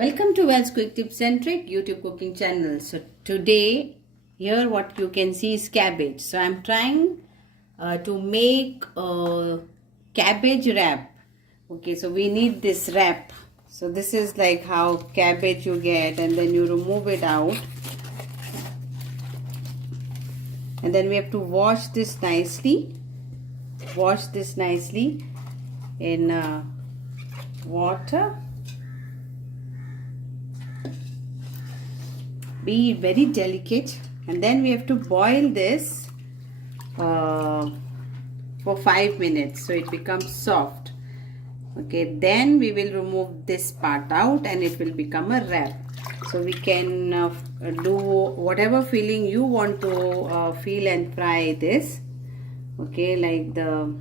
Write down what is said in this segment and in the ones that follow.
Welcome to Wells Quick Tips Centric YouTube cooking channel. So today here what you can see is cabbage. So I'm trying to make a cabbage wrap. Okay, so we need this wrap. So this is like how cabbage you get, and then you remove it out, and then we have to wash this nicely. Wash this nicely in water. Be very delicate, and then we have to boil this for 5 minutes so it becomes soft. Okay, then we will remove this part out and it will become a wrap. So we can do whatever filling you want to fill and fry this. Okay, like the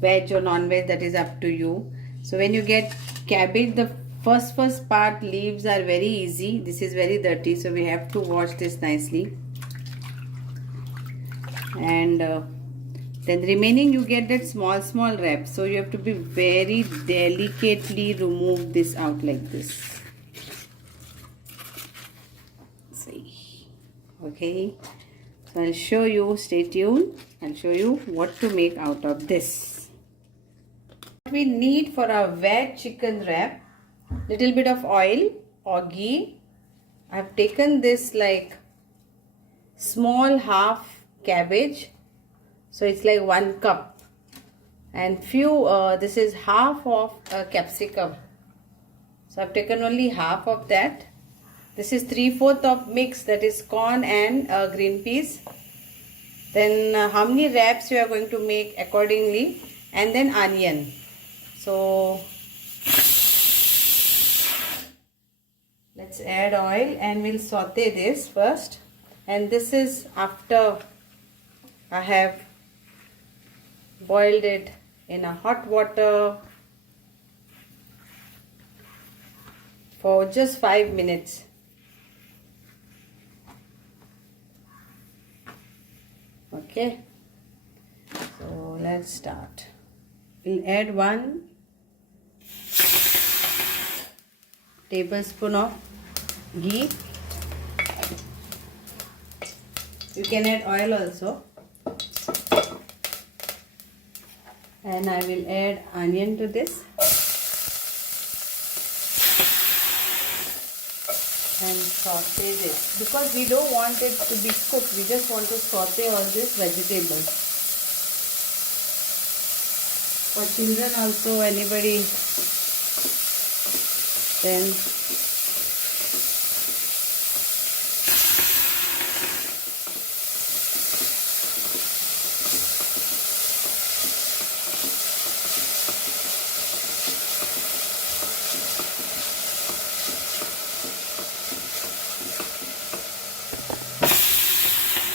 veg or non-veg, that is up to you. So when you get cabbage, the first part leaves are very easy. This is very dirty, so we have to wash this nicely, and then remaining you get that small wrap. So you have to be very delicately remove this out like this. See, okay, so I'll show you. Stay tuned. I'll show you what to make out of this. What we need for our veg chicken wrap: little bit of oil or ghee. I've taken this like small half cabbage, so it's like 1 cup, and this is half of a capsicum, so I've taken only half of that. This is 3/4 of mix, that is corn and green peas. Then how many wraps you are going to make accordingly, and then onion. So let's add oil and we'll saute this first, and this is after I have boiled it in a hot water for just 5 minutes. Okay, so let's start. We'll add 1 tablespoon of ghee. You can add oil also, and I will add onion to this and saute this, because we don't want it to be cooked. We just want to saute all these vegetables. For children also, anybody, then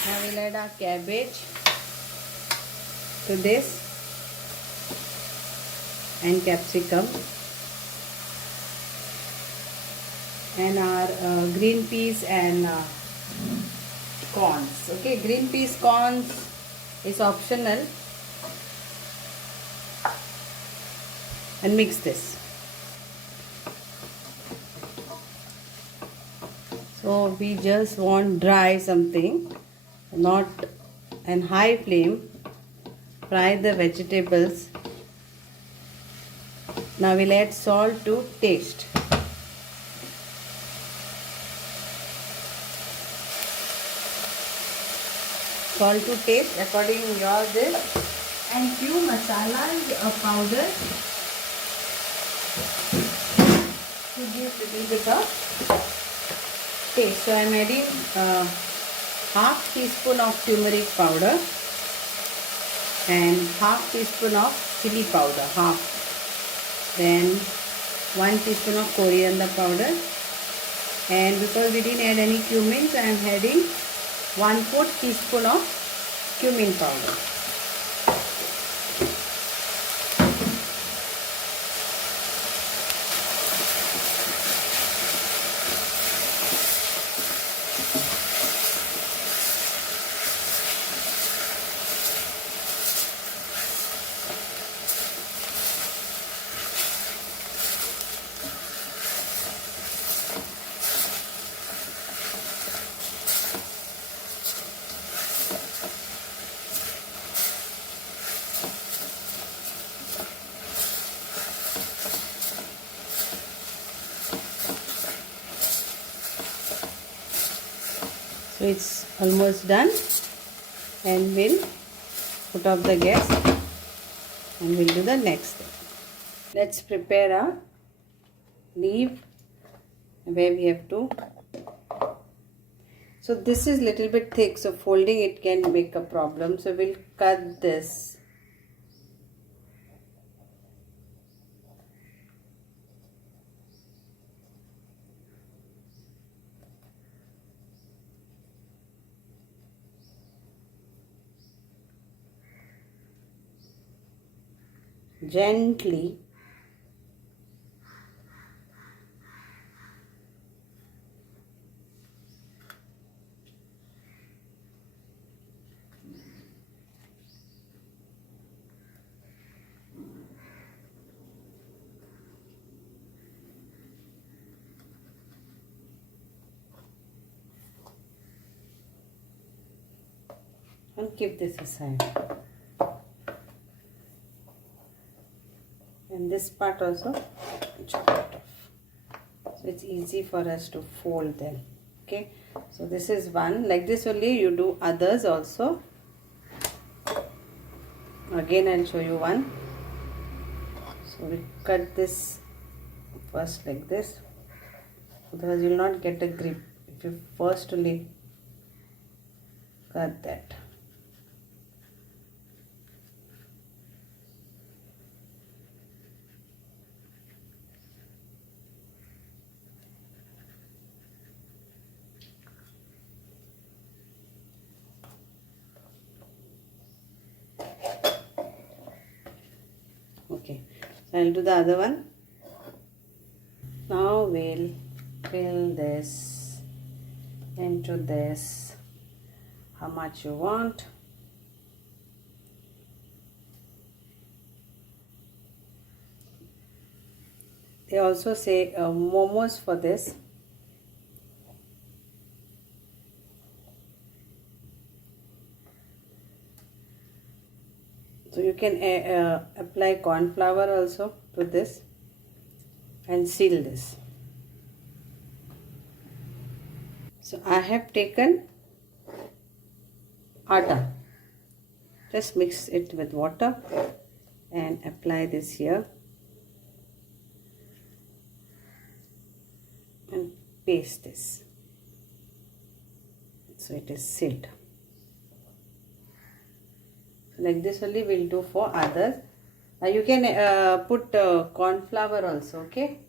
now we'll add our cabbage to this and capsicum, and our green peas and corns. Okay, green peas, corns is optional, and mix this. So we just want dry something, not an high flame. Fry the vegetables. Now we'll add salt to taste. Salt to taste according to your this, and few masalas powder to give little bit of taste. So I am adding half teaspoon of turmeric powder and half teaspoon of chili powder, half. Then 1 teaspoon of coriander powder, and because we didn't add any cumin, so I am adding 1/4 teaspoon of cumin powder. So it's almost done, and we'll put off the gas and we'll do the next thing. Let's prepare our leaf where we have to. So this is little bit thick, so folding it can make a problem. So we'll cut this. Gently. And keep this aside. And this part also chop it off. So it's easy for us to fold them. Okay. So this is one. Like this only you do others also. Again I'll show you one. So we cut this first like this. Otherwise you will not get a grip if you first only cut that. Okay, so I'll do the other one. Now we'll fill this into this, how much you want. They also say momos for this. So you can apply corn flour also to this and seal this. So I have taken atta. Just mix it with water and apply this here and paste this. So it is sealed. Like this only we'll do for others. You can put corn flour also, okay?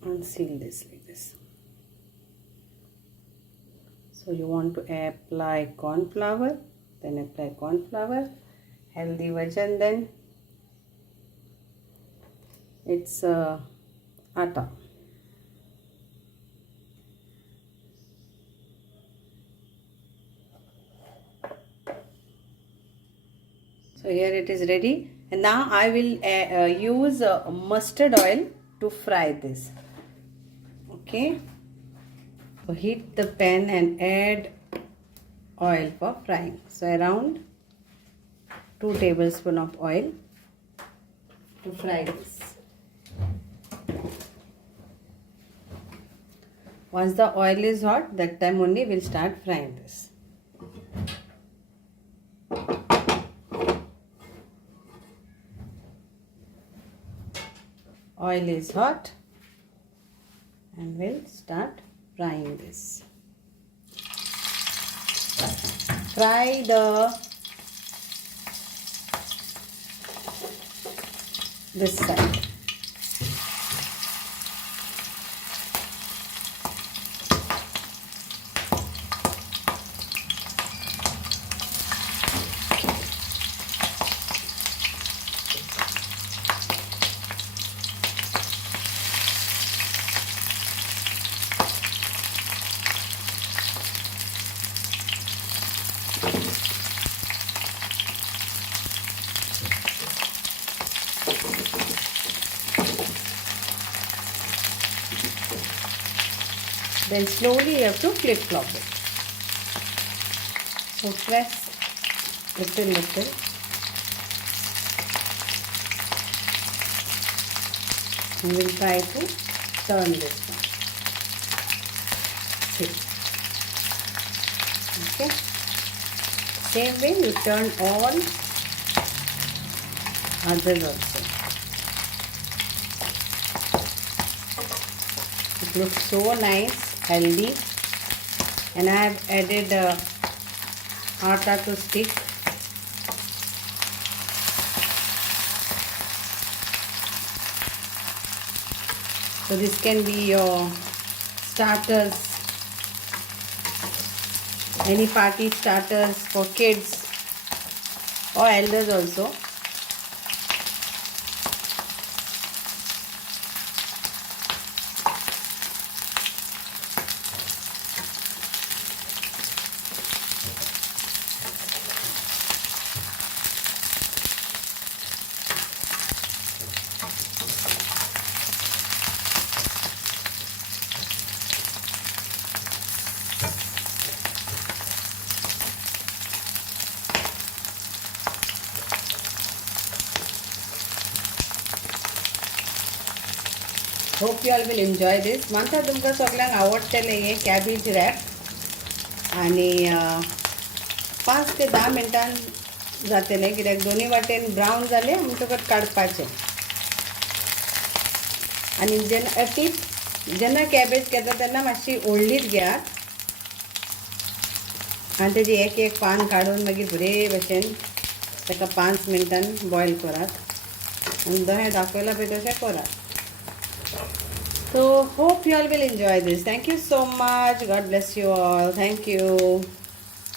And seal this like this. So you want to apply corn flour, then apply corn flour. Healthy version then it's atta. So here it is ready, and now I will use mustard oil to fry this. Okay, so heat the pan and add oil for frying. So around 2 tablespoons of oil to fry this. Once the oil is hot, that time only we'll start frying this. Oil is hot and we'll start frying this. Fry this side. Then slowly you have to flip flop it. So press little. And we'll try to turn this one. See. Okay. Same way you turn all others also. It looks so nice, healthy, and I have added atta to stick. So this can be your starters, any party starters for kids or elders also. Hope you all will enjoy this. मानता तुमकां सगळ्यांक आवडटलें हे cabbage rap आणि 5 ते 10 मिनटां जातलें कित्याक दोनी वाटेन ब्रावन जालें म्हणटकच काडपाचें. आनी जेन्ना कॅबेज घेता तेन्ना मातशी व्हडलीच घेयात आनी तेजी एक पान काडून मागीर बरे भशेन ताका 5 मिनटां बॉयल करात आनी दोहें दाखयलां पळय तशें करात. So hope you all will enjoy this. Thank you so much. God bless you all. Thank you.